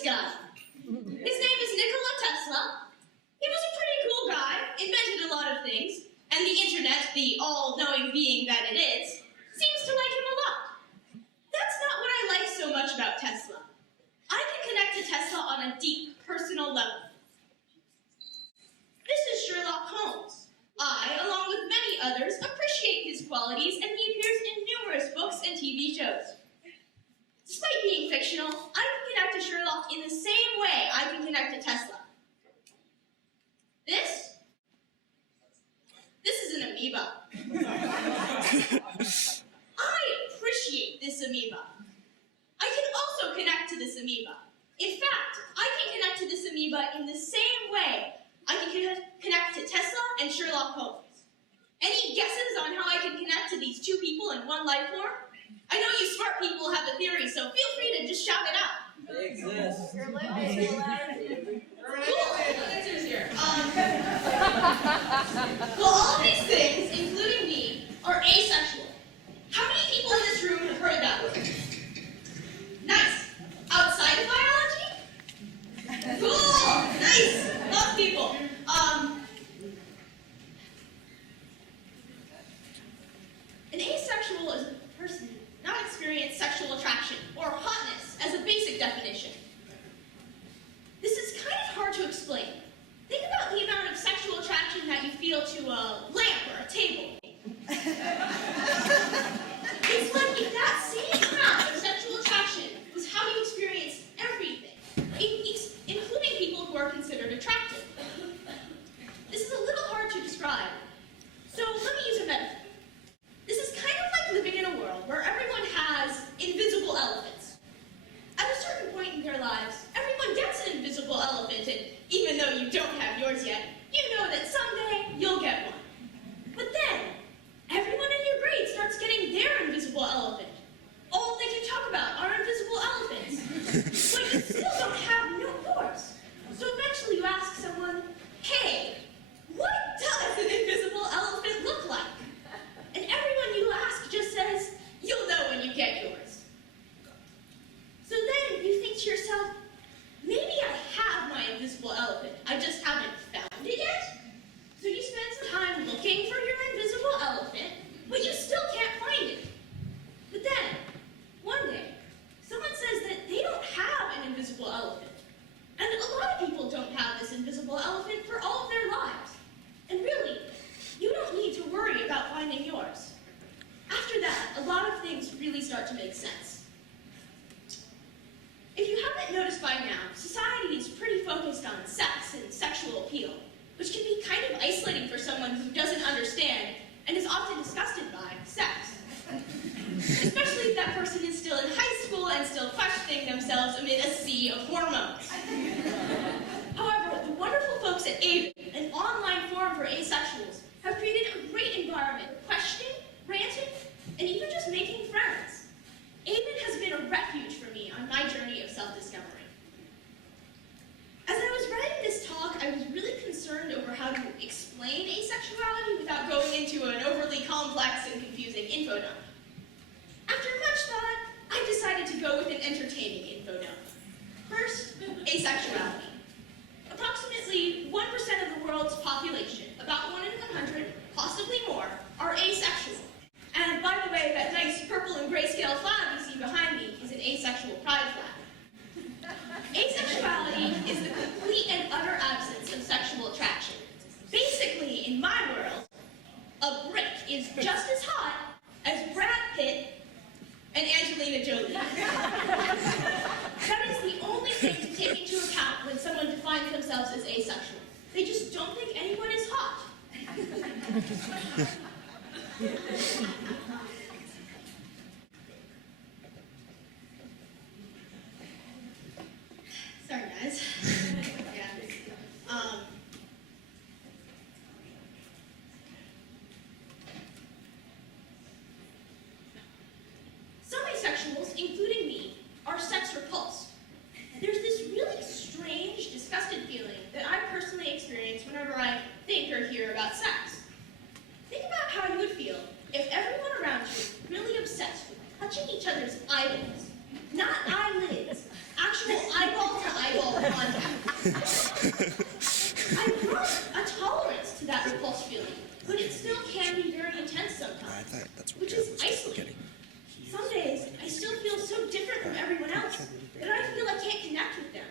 this guy. His name is Nikola Tesla. He was a pretty cool guy, invented a lot of things, and the internet, the all-knowing being that it is, seems to like him a lot. That's not what I like so much about Tesla. I can connect to Tesla on a deep, personal level. This is Sherlock Holmes. I, along with many others, appreciate his qualities, and he appears in numerous books and TV shows. Despite being fictional, I can connect to Sherlock in the same way I can connect to Tesla. This is an amoeba. I appreciate this amoeba. I can also connect to this amoeba. In fact, I can connect to this amoeba in the same way I can connect to Tesla and Sherlock Holmes. Any guesses on how I can connect to these two people in one life form? I know you smart people have a theory, so feel free to just shout it out. They exist. Cool. Answers here. Well, all of these things, including me, are asexual. How many people in this room have heard that word? Nice. Outside of biology? Cool. Nice. Lots of people. An asexual is a person not experience sexual attraction or hotness as a basic definition. This is kind of hard to explain. Think about the amount of sexual attraction that you feel to a lamp or a table. It's like if that same amount of sexual attraction was how you experience everything, including people who are considered attractive. This is a little hard to describe, so let me use a metaphor. This is kind of like living in a world where everyone has invisible elephants. At a certain point in their lives, everyone gets an invisible elephant, and even though you don't have yours yet, you know that someday you'll get one. But then, everyone in your grade starts getting their invisible elephant. All they can talk about are invisible elephants. But you still don't have yours. So eventually you ask someone, hey, what does an invisible elephant look like? And everyone you ask just says, you'll know when you get yours. So then you think to yourself, maybe I have my invisible elephant, I just haven't found it yet? So you spend some time looking for your invisible elephant, but you still can't find it. But then, one day, someone says that they don't have an invisible elephant. And a lot of people don't have this invisible elephant for all of their lives. And really, you don't need to worry about finding yours. After that, a lot of things really start to make sense. If you haven't noticed by now, society is pretty focused on sex and sexual appeal, which can be kind of isolating for someone who doesn't understand and is often disgusted by sex. Especially if that person is still in high school and still questioning themselves amid a sea of hormones. However, the wonderful folks at AVEN, an online forum for asexuals, have created a great environment for questioning, ranting, and even just making friends. AVEN has been a refuge for me on my journey of self-discovery. As I was writing this talk, I was really concerned over how to explain asexuality without going into an overly complex and confusing info dump. After much thought, I decided to go with an entertaining info dump. First, asexuality. Approximately 1% of the world's population, about 1 in 100, possibly more, are asexual. And by the way, that nice purple and grayscale flag you see behind me is an asexual pride flag. Asexuality is the complete and utter absence of sexual attraction. Basically, in my world, a brick is just as hot as Brad Pitt and Angelina Jolie. That is the only thing to take into account when someone defines themselves as asexual. They just don't think anyone is hot. Sorry, guys. Yeah. Some asexuals, including me, are sex repulsed. There's this really strange, disgusted feeling that I personally experience whenever I think or hear about sex. Think about how you would feel if everyone around you was really obsessed with touching each other's eyeballs. Not eyelids, actual actual eyeball-to-eyeball contact. I've learned a tolerance to that repulsed feeling, but it still can be very intense sometimes, which is isolating. Some days, I still feel so different from everyone else that I feel I can't connect with them.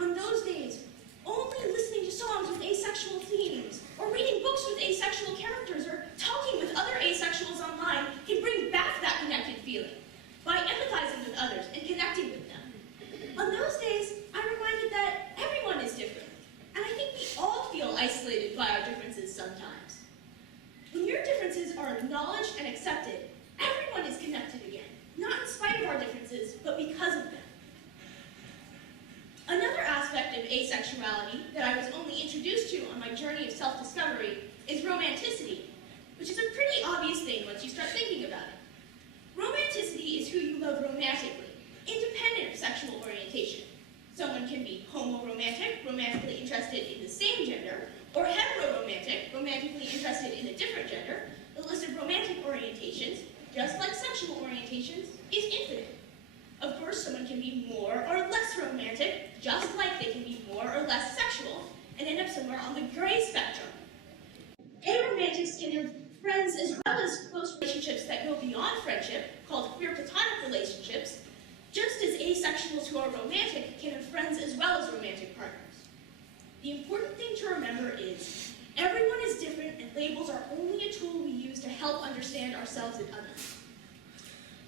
On those days, only listening to songs with asexual themes, or reading books with asexual characters, or talking with other asexuals online can bring back that connected feeling by empathizing with others and connecting with them. On those days, I'm reminded that everyone is different, and I think we all feel isolated by our differences sometimes. When your differences are acknowledged and accepted, everyone is connected again, not in spite of our differences, but because of them. Another aspect of asexuality that I was only introduced to on my journey of self-discovery is romanticity, which is a pretty obvious thing once you start thinking about it. Romanticity is who you love romantically, independent of sexual orientation. Someone can be homo-romantic, romantically interested in the same gender, or hetero-romantic, romantically interested in a different gender. The list of romantic orientations, just like sexual orientations, is infinite. Of course, someone can be more or less romantic, just like they can be more or less sexual, and end up somewhere on the gray spectrum. Aromantics can have friends as well as close relationships that go beyond friendship, called queer platonic relationships, just as asexuals who are romantic can have friends as well as romantic partners. The important thing to remember is, everyone is different and labels are only a tool we use to help understand ourselves and others.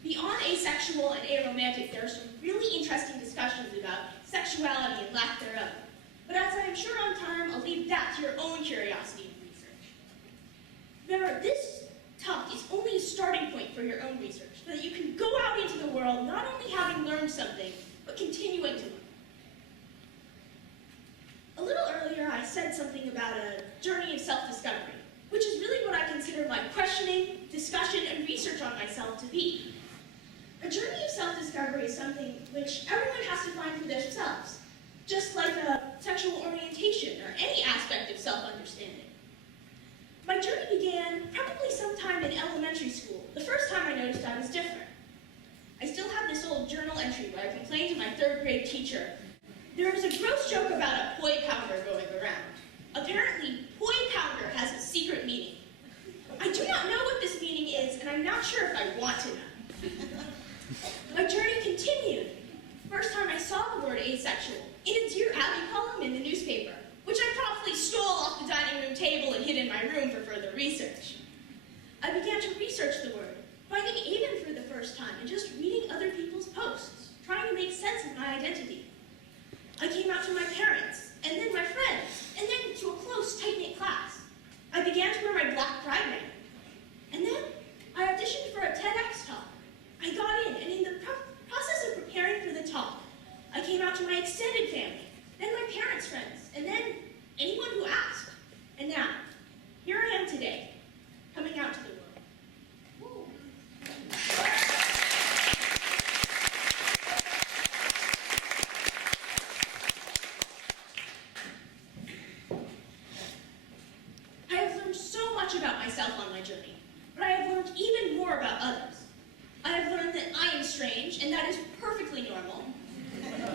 Beyond asexual and aromantic, there are some really interesting discussions about sexuality and lack thereof. But as I am short on time, I'll leave that to your own curiosity and research. Remember, this talk is only a starting point for your own research, so that you can go out into the world not only having learned something, but continuing to learn. A little earlier, I said something about a journey of self-discovery, which is really what I consider my questioning, discussion, and research on myself to be. A journey of self-discovery is something which everyone has to find for themselves, just like a sexual orientation or any aspect of self-understanding. My journey began probably sometime in elementary school, the first time I noticed I was different. I still have this old journal entry where I complained to my third grade teacher. There was a gross joke about a poi pounder going around. Apparently, poi pounder has a secret meaning. I do not know what this meaning is, and I'm not sure if I want to know. My journey continued. First time I saw the word asexual in a Dear Abby column in the newspaper, which I promptly stole off the dining room table and hid in my room for further research. I began to research the word, finding Aiden for the first time and just reading other people's posts, trying to make sense of my identity. I came out to my parents, and then my friends, and then to a close, tight-knit class. I began to wear my black pride ring. And then I auditioned for a TEDx talk. I got in, and in the process of preparing for the talk, I came out to my extended family, then my parents' friends, and then anyone who asked. And now, here I am today, coming out to the world. Woo. I have learned so much about myself on my journey, but I have learned even more about others. I have learned that I am strange, and that is perfectly normal.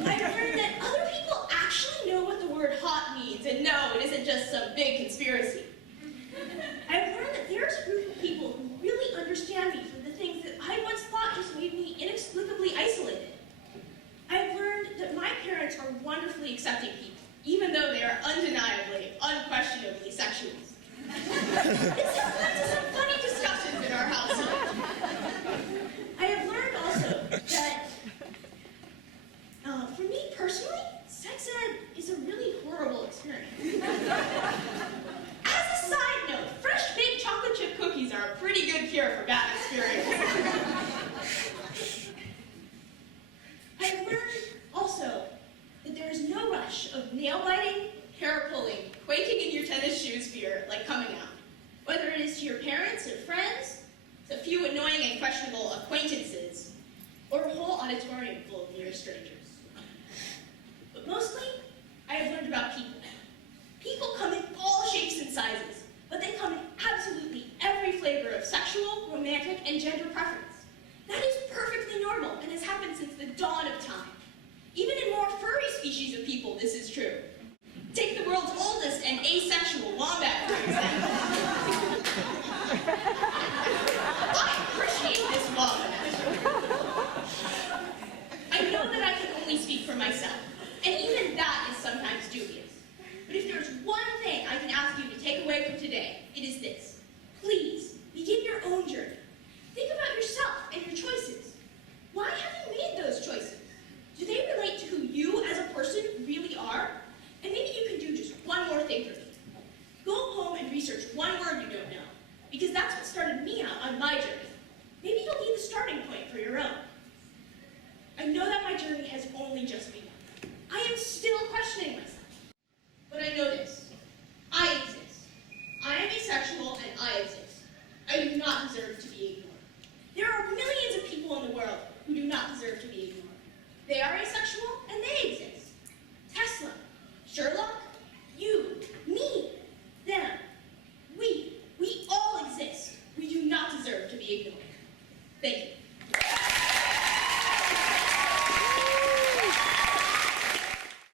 I have learned that other people actually know what the word hot means, and no, it isn't just some big conspiracy. I have learned that there's a group of people who really understand me for the things that I once thought just made me inexplicably isolated. I have learned that my parents are wonderfully accepting people, even though they are undeniably, unquestionably sexuals. This has led to some funny discussions in our household. I have learned also that, for me personally, sex ed is a really horrible experience. As a side note, fresh baked chocolate chip cookies are a pretty good cure for bad experiences. I have learned also that there is no rush of nail biting, hair pulling, quaking in your tennis shoes fear like coming out. Whether it is to your parents or friends, a few annoying and questionable acquaintances, or a whole auditorium full of near strangers. But mostly, I have learned about people. People come in all shapes and sizes, but they come in absolutely every flavor of sexual, romantic, and gender preference. That is perfectly normal and has happened since the dawn of time. Even in research one word you don't know, because that's what started me out on my journey. Maybe you'll need the starting point for your own. I know that my journey has only just begun. I am still questioning myself. But I know this. I exist. I am asexual and I exist. I do not deserve to be ignored. There are millions of people in the world who do not deserve to be ignored. They are asexual and they exist. Tesla, Sherlock, you, me, them, we all exist. We do not deserve to be ignored. Thank you.